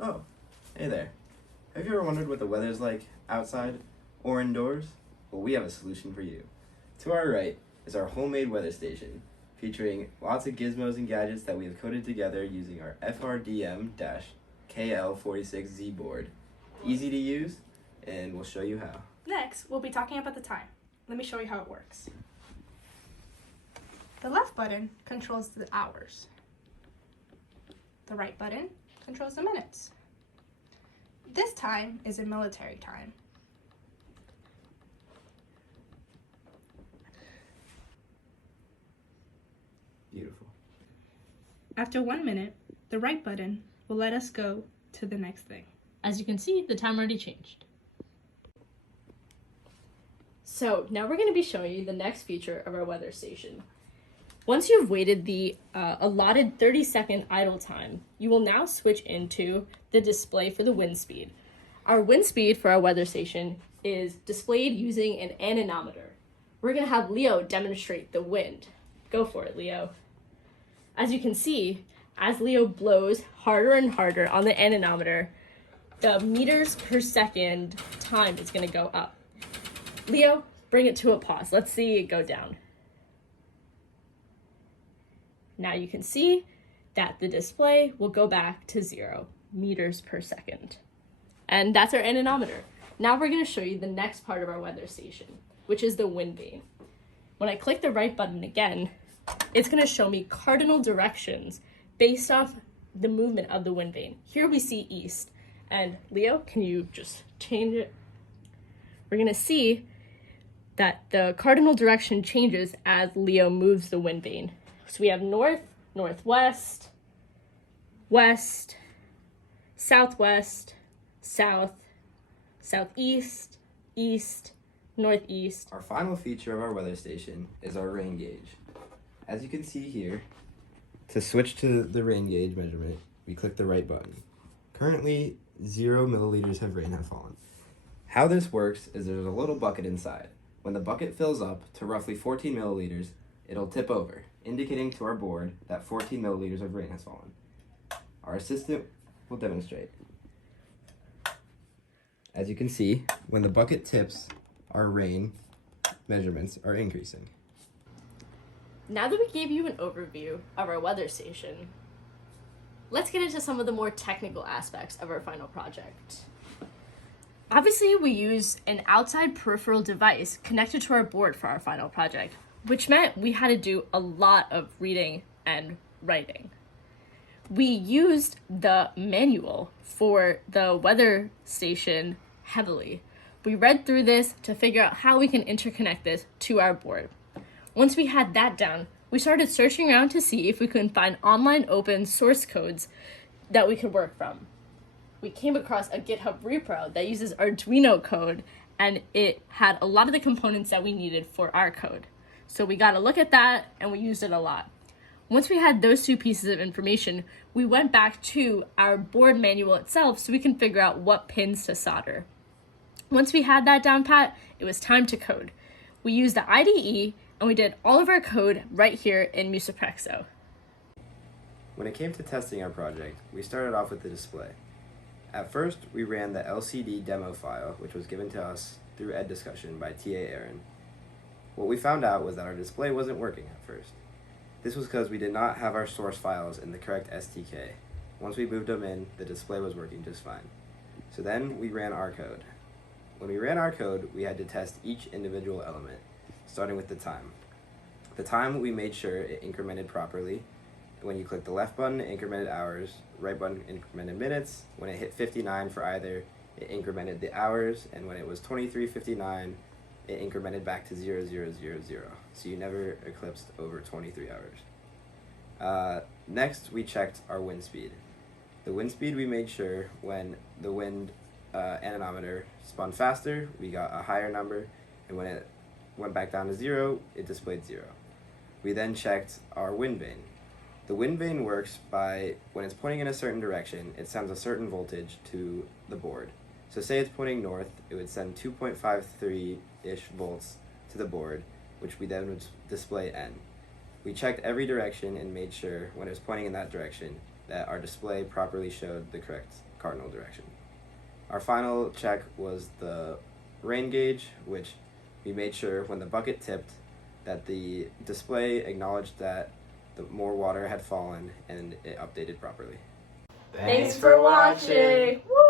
Oh, hey there. Have you ever wondered what the weather's like outside or indoors? Well, we have a solution for you. To our right is our homemade weather station, featuring lots of gizmos and gadgets that we have coded together using our FRDM-KL46Z board. Easy to use, and we'll show you how. Next, we'll be talking about the time. Let me show you how it works. The left button controls the hours. The right button controls the minutes. This time is a military time. Beautiful. After 1 minute, the right button will let us go to the next thing. As you can see, the time already changed. So now we're going to be showing you the next feature of our weather station. Once you've waited the allotted 30-second idle time, you will now switch into the display for the wind speed. Our wind speed for our weather station is displayed using an anemometer. We're going to have Leo demonstrate the wind. Go for it, Leo. As you can see, as Leo blows harder and harder on the anemometer, the meters per second time is going to go up. Leo, bring it to a pause. Let's see it go down. Now you can see that the display will go back to 0 meters per second. And that's our anemometer. Now we're going to show you the next part of our weather station, which is the wind vane. When I click the right button again, it's going to show me cardinal directions based off the movement of the wind vane. Here we see east. And Leo, can you just change it? We're going to see that the cardinal direction changes as Leo moves the wind vane. So we have north, northwest, west, southwest, south, southeast, east, northeast. Our final feature of our weather station is our rain gauge. As you can see here, to switch to the rain gauge measurement, we click the right button. Currently, 0 milliliters of rain have fallen. How this works is there's a little bucket inside. When the bucket fills up to roughly 14 milliliters, it'll tip over, indicating to our board that 14 milliliters of rain has fallen. Our assistant will demonstrate. As you can see, when the bucket tips, our rain measurements are increasing. Now that we gave you an overview of our weather station, let's get into some of the more technical aspects of our final project. Obviously, we use an outside peripheral device connected to our board for our final project, which meant we had to do a lot of reading and writing. We used the manual for the weather station heavily. We read through this to figure out how we can interconnect this to our board. Once we had that down, we started searching around to see if we could find online open source codes that we could work from. We came across a GitHub repo that uses Arduino code, and it had a lot of the components that we needed for our code. So we got a look at that, and we used it a lot. Once we had those two pieces of information, we went back to our board manual itself so we can figure out what pins to solder. Once we had that down pat, it was time to code. We used the IDE, and we did all of our code right here in Musaprexo. When it came to testing our project, we started off with the display. At first, we ran the LCD demo file, which was given to us through Ed Discussion by TA Aaron. What we found out was that our display wasn't working at first. This was because we did not have our source files in the correct STK. Once we moved them in, the display was working just fine. So then we ran our code. When we ran our code, we had to test each individual element, starting with the time. The time, we made sure it incremented properly. When you click the left button, it incremented hours, right button incremented minutes. When it hit 59 for either, it incremented the hours, and when it was 23:59, it incremented back to 0000. So you never eclipsed over 23 hours. Next, we checked our wind speed. The wind speed, we made sure when the wind anemometer spun faster, we got a higher number, and when it went back down to 0, it displayed 0. We then checked our wind vane. The wind vane works by, when it's pointing in a certain direction, it sends a certain voltage to the board. So say it's pointing north, it would send 2.53-ish volts to the board, which we then would display N. We checked every direction and made sure when it was pointing in that direction, that our display properly showed the correct cardinal direction. Our final check was the rain gauge, which we made sure when the bucket tipped that the display acknowledged that the more water had fallen and it updated properly. Thanks for watching! Woo!